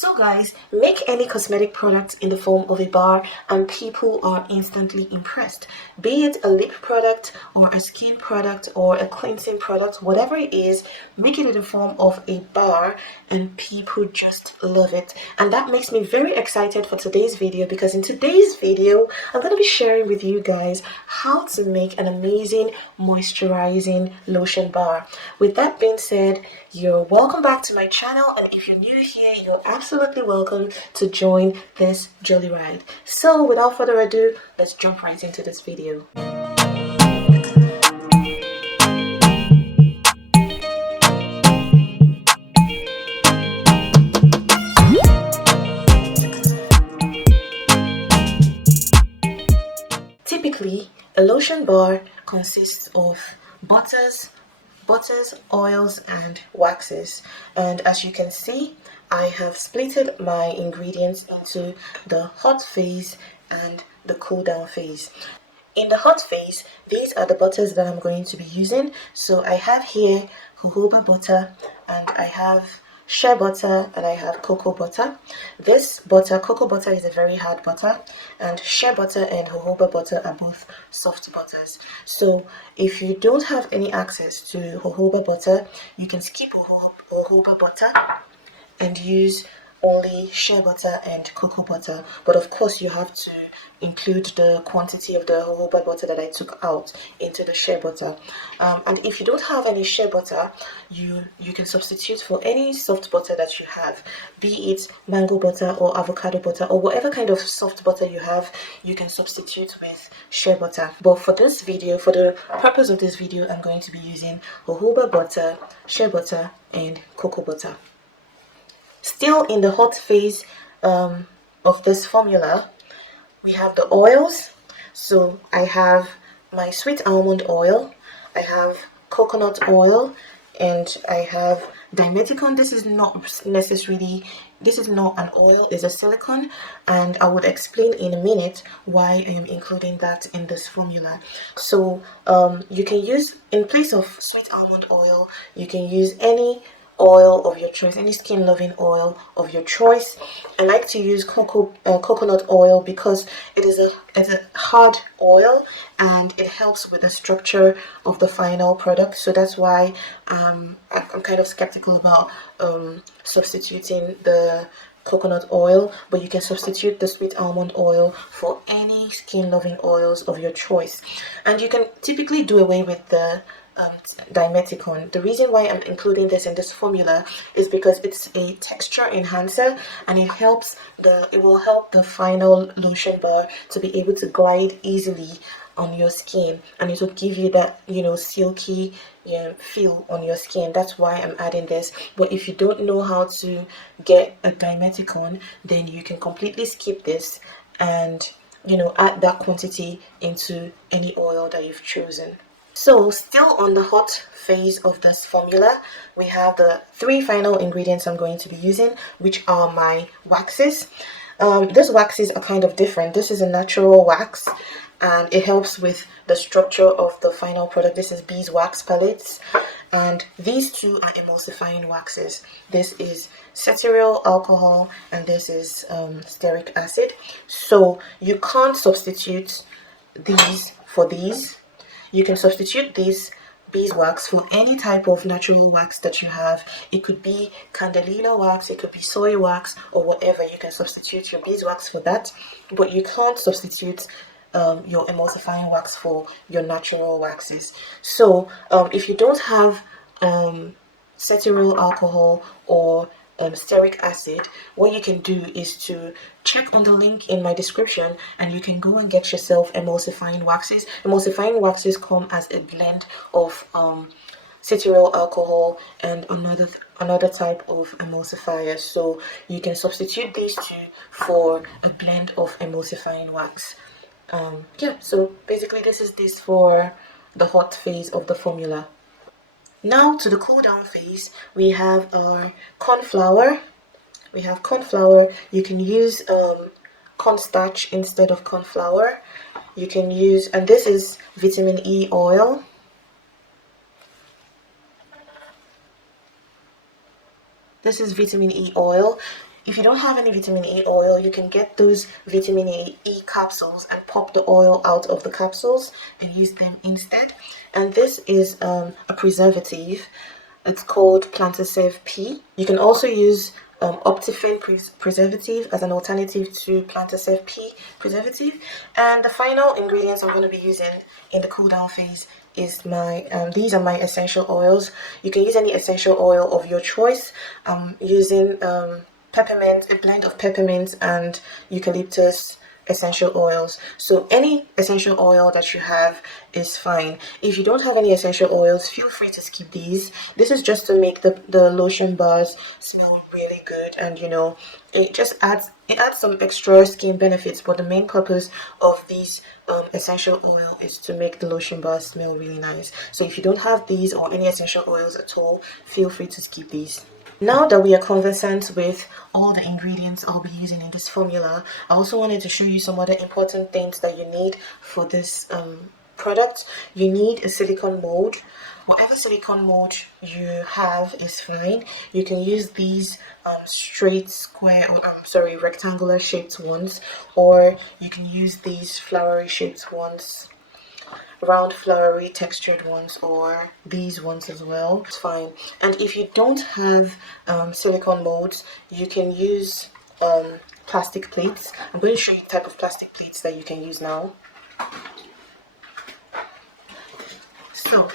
So guys, make any cosmetic product in the form of a bar and people are instantly impressed. Be it a lip product or a skin product or a cleansing product, whatever it is, make it in the form of a bar and people just love it. And that makes me very excited for today's video, because in today's video, I'm going to be sharing with you guys how to make an amazing moisturizing lotion bar. With that being said, you're welcome back to my channel, and if you're new here, you're absolutely welcome to join this jolly ride. So without further ado, let's jump right into this video. Typically, a lotion bar consists of butters, oils, and waxes. And as you can see, I have splitted my ingredients into the hot phase and the cool down phase. In the hot phase, these are the butters that I'm going to be using. So I have here jojoba butter, and I have shea butter, and I have cocoa butter. This butter, cocoa butter, is a very hard butter, and shea butter and jojoba butter are both soft butters. So if you don't have any access to jojoba butter, you can skip jojoba butter and use only shea butter and cocoa butter. But of course, you have to include the quantity of the jojoba butter that I took out into the shea butter. And if you don't have any shea butter, you can substitute for any soft butter that you have, be it mango butter or avocado butter or whatever kind of soft butter you have. You can substitute with shea butter. But for this video, for the purpose of this video, I'm going to be using jojoba butter, shea butter, and cocoa butter. Still in the hot phase of this formula, we have the oils. So I have my sweet almond oil, I have coconut oil, and I have dimethicone. This is not an oil, it's a silicone, and I would explain in a minute why I am including that in this formula. So you can use, in place of sweet almond oil, you can use any oil of your choice, any skin loving oil of your choice. I like to use coconut oil because it's a hard oil and it helps with the structure of the final product. So that's why I'm kind of skeptical about substituting the coconut oil, but you can substitute the sweet almond oil for any skin loving oils of your choice. And you can typically do away with the dimethicone. The reason why I'm including this in this formula is because it's a texture enhancer, and it will help the final lotion bar to be able to glide easily on your skin, and it will give you that silky feel on your skin. That's why I'm adding this. But if you don't know how to get a dimethicone, then you can completely skip this and add that quantity into any oil that you've chosen. So still on the hot phase of this formula, we have the three final ingredients I'm going to be using, which are my waxes. These waxes are kind of different. This is a natural wax, and it helps with the structure of the final product. This is beeswax pellets, and these two are emulsifying waxes. This is cetyl alcohol, and this is stearic acid. So you can't substitute these for these. You can substitute this beeswax for any type of natural wax that you have. It could be candelilla wax, it could be soy wax, or whatever. You can substitute your beeswax for that, but you can't substitute your emulsifying wax for your natural waxes. So if you don't have cetyl alcohol or stearic acid, what you can do is to check on the link in my description, and you can go and get yourself emulsifying waxes. Emulsifying waxes come as a blend of cetyl alcohol and another type of emulsifier. So you can substitute these two for a blend of emulsifying wax. So basically this is for the hot phase of the formula. Now to the cool down phase, we have our corn flour. You can use cornstarch instead of corn flour. You can use, and this is vitamin E oil. This is vitamin E oil. If you don't have any vitamin E oil, you can get those vitamin E capsules and pop the oil out of the capsules and use them instead. And this is a preservative. It's called Plantasev P. You can also use Optifin preservative as an alternative to Plantasev P preservative. And the final ingredients I'm going to be using in the cool down phase is my these are my essential oils. You can use any essential oil of your choice. I'm using peppermint, a blend of peppermint and eucalyptus essential oils. So any essential oil that you have is fine. If you don't have any essential oils, feel free to skip these. This is just to make the lotion bars smell really good, and you know, it just adds some extra skin benefits, but the main purpose of these essential oil is to make the lotion bars smell really nice. So if you don't have these or any essential oils at all, feel free to skip these. Now that we are conversant with all the ingredients I'll be using in this formula, I also wanted to show you some other important things that you need for this product. You need a silicone mold. Whatever silicone mold you have is fine. You can use these straight, square, or rectangular shaped ones, or you can use these flowery shaped ones, round flowery textured ones, or these ones as well. It's fine. And if you don't have silicone molds, you can use plastic plates. I'm going to show you the type of plastic plates that you can use now. So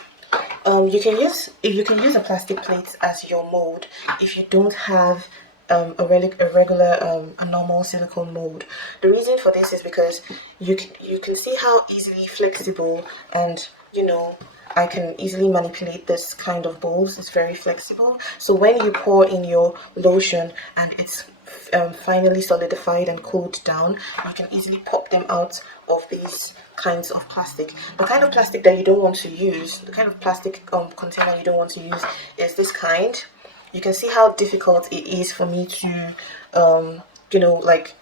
you can use a plastic plate as your mold if you don't have a regular a normal silicone mold. The reason for this is because you can see how easily flexible, and you know, I can easily manipulate this kind of bowls. It's very flexible. So when you pour in your lotion and it's finally solidified and cooled down, you can easily pop them out of these kinds of plastic. The kind of plastic that you don't want to use, the kind of plastic container you don't want to use is this kind. You can see how difficult it is for me to you know, like,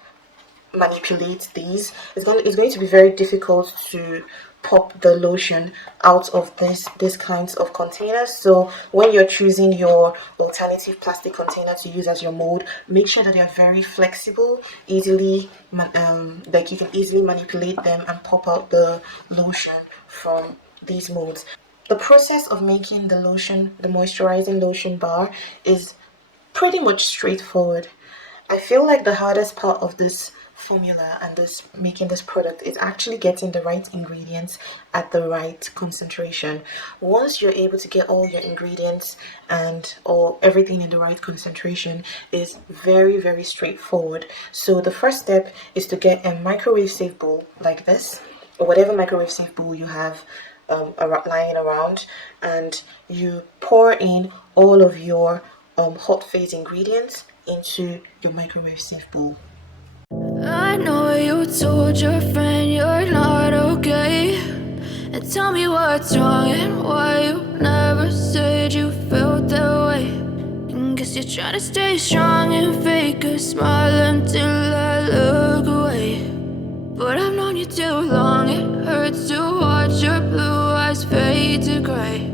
manipulate these. It's going to be very difficult to pop the lotion out of this kinds of containers. So when you're choosing your alternative plastic container to use as your mold, make sure that they're very flexible, easily like you can easily manipulate them and pop out the lotion from these molds. The process of making the lotion, the moisturizing lotion bar, is pretty much straightforward. I feel like the hardest part of this formula and making this product is actually getting the right ingredients at the right concentration. Once you're able to get all your ingredients and or everything in the right concentration, is very straightforward. So the first step is to get a microwave safe bowl like this, or whatever microwave safe bowl you have lying around, and you pour in all of your hot phase ingredients into your microwave safe bowl. I know you told your friend you're not okay, and tell me what's wrong and why you never said you felt that way. And guess you're trying to stay strong and fake a smile until I look away. But I've known you too long, it hurts to watch your blue eyes fade to gray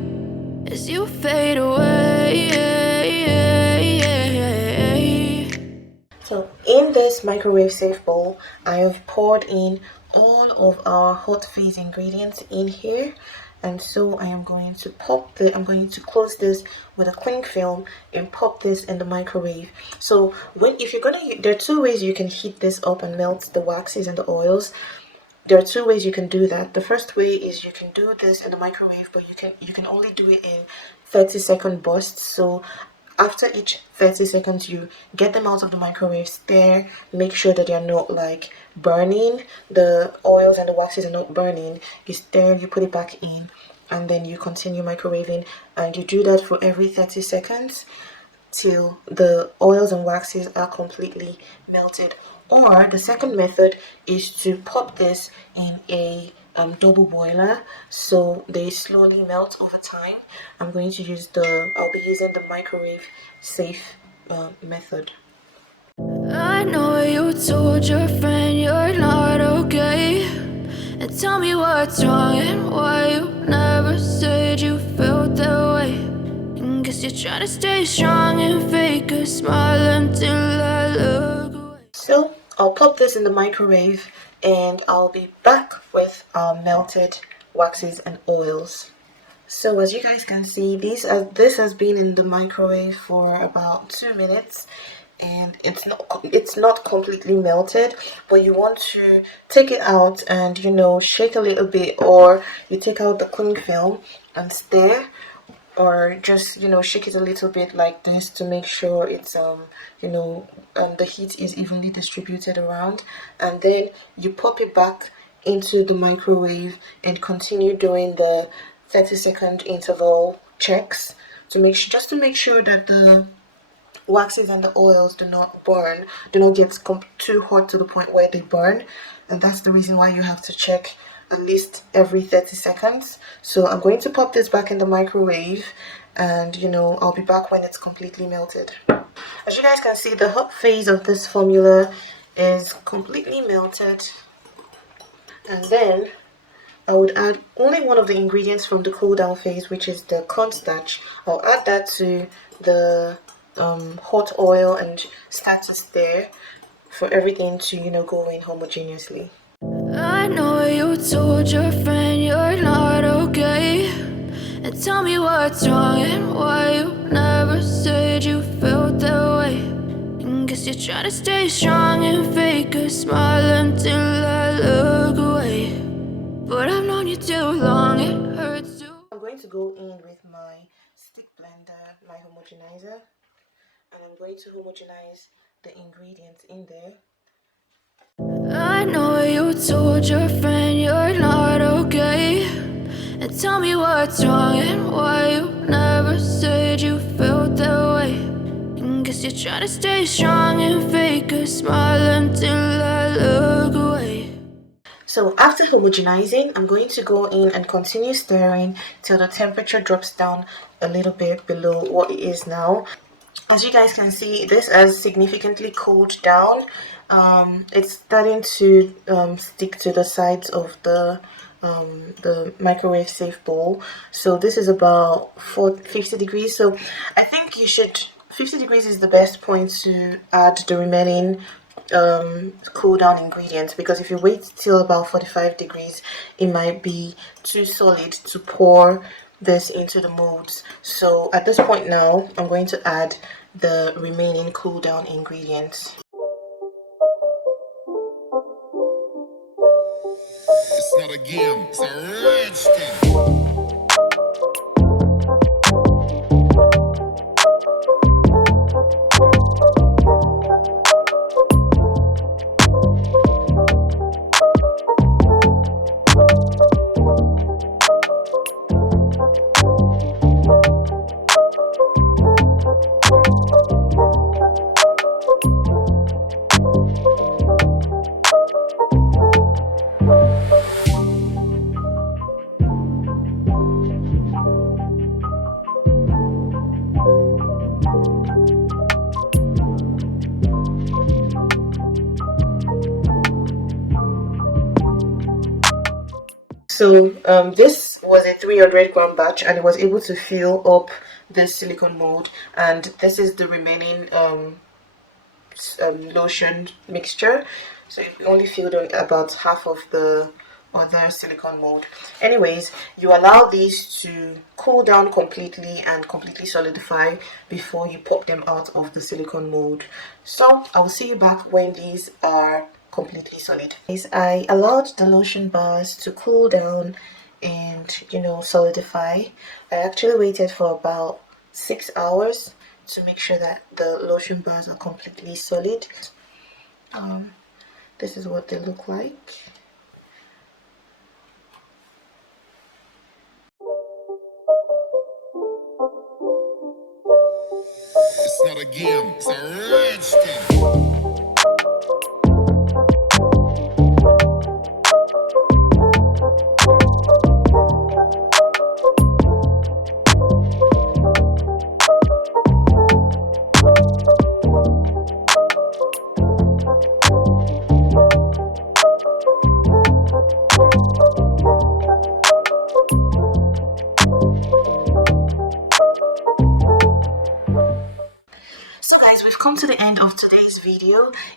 as you fade away. So in this microwave safe bowl, I have poured in all of our hot phase ingredients in here, and so I am going to close this with a cling film and pop this in the microwave. So there are two ways you can heat this up and melt the waxes and the oils. There are two ways you can do that. The first way is you can do this in the microwave, but you can only do it in 30-second bursts. So after each 30 seconds, you get them out of the microwave, stir, make sure that they're not like burning, the oils and the waxes are not burning. You stir, you put it back in, and then you continue microwaving, and you do that for every 30 seconds till the oils and waxes are completely melted. Or the second method is to pop this in a double boiler, so they slowly melt over time. I'll be using the microwave safe method. I know you told your friend you're not okay, and tell me what's wrong and why you never said you felt that way. And guess guess you're trying to stay strong and fake a smile until I look away. So I'll pop this in the microwave and I'll be back with our melted waxes and oils. So as you guys can see, this has been in the microwave for about 2 minutes and it's not completely melted, but you want to take it out and shake a little bit, or you take out the cling film and stir, or just shake it a little bit like this to make sure it's the heat is evenly distributed around, and then you pop it back into the microwave and continue doing the 30-second interval checks to make sure, just to make sure that the waxes and the oils do not get too hot to the point where they burn. And that's the reason why you have to check at least every 30 seconds. So I'm going to pop this back in the microwave, and I'll be back when it's completely melted. As you guys can see, the hot phase of this formula is completely melted, and then I would add only one of the ingredients from the cool down phase, which is the cornstarch. I'll add that to the hot oil and start to stir for everything to go in homogeneously. I know you told your friend you're not okay, and tell me what's wrong and why you never said you felt that way. And guess you're trying to stay strong and fake a smile until I look away. But I've known you too long, it hurts to. I'm going to go in with my stick blender, my homogenizer, and I'm going to homogenize the ingredients in there. I know you told your friend you're not okay, and tell me what's wrong and why you never said you felt that way. And guess you're trying to stay strong and fake a smile until I look away. So after homogenizing, I'm going to go in and continue stirring till the temperature drops down a little bit below what it is now. As you guys can see, this has significantly cooled down. It's starting to stick to the sides of the microwave safe bowl. So this is about 50 degrees. So I think 50 degrees is the best point to add the remaining cool down ingredients, because if you wait till about 45 degrees, it might be too solid to pour this into the molds. So at this point now, I'm going to add the remaining cool down ingredients. It's not a game, it's a rich thing. So this was a 300-gram batch, and it was able to fill up this silicone mold, and this is the remaining lotion mixture. So it only filled about half of the other silicone mold. Anyways, you allow these to cool down completely and completely solidify before you pop them out of the silicone mold. So I will see you back when these are completely solid. I allowed the lotion bars to cool down and solidify. I actually waited for about 6 hours to make sure that the lotion bars are completely solid. This is what they look like. It's not a game, it's a rich thing.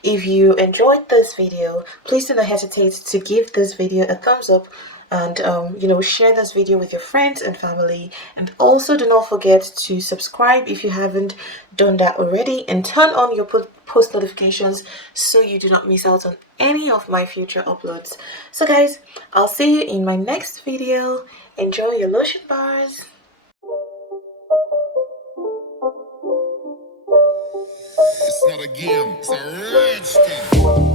If you enjoyed this video, please do not hesitate to give this video a thumbs up and share this video with your friends and family, and also do not forget to subscribe if you haven't done that already, and turn on your post notifications so you do not miss out on any of my future uploads. So guys, I'll see you in my next video. Enjoy your lotion bars. It's not a game, it's a rich thing.